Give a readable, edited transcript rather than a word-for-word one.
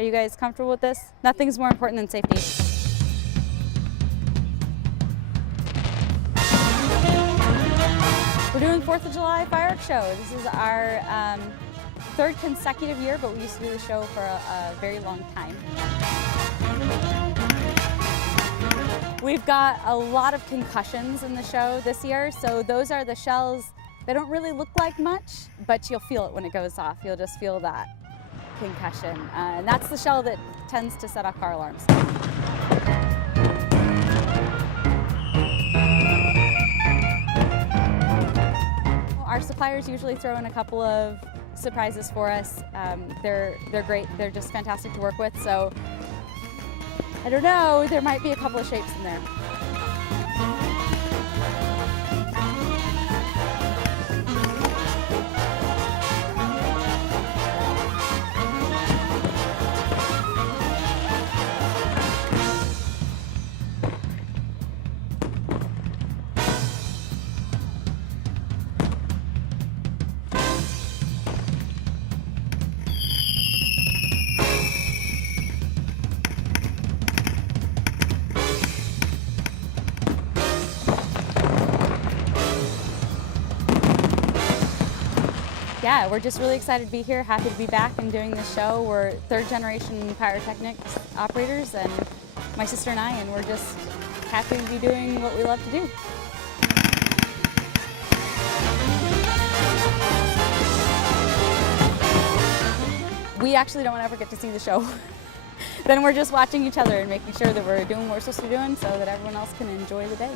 Are you guys comfortable with this? Nothing's more important than safety. We're doing 4th of July fireworks show. This is our 3rd consecutive year, but we used to do the show for a very long time. We've got a lot of concussions in the show this year, so those are the shells. They don't really look like much, but you'll feel it when it goes off. You'll just feel that concussion. And that's the shell that tends to set off car alarms. Our suppliers usually throw in a couple of surprises for us. They're great. They're just fantastic to work with. So I don't know, there might be a couple of shapes in there. Yeah, we're just really excited to be here, happy to be back and doing this show. We're 3rd generation pyrotechnics operators, and my sister and I, and we're just happy to be doing what we love to do. We actually don't ever get to see the show. Then we're just watching each other and making sure that we're doing what we're supposed to be doing so that everyone else can enjoy the day.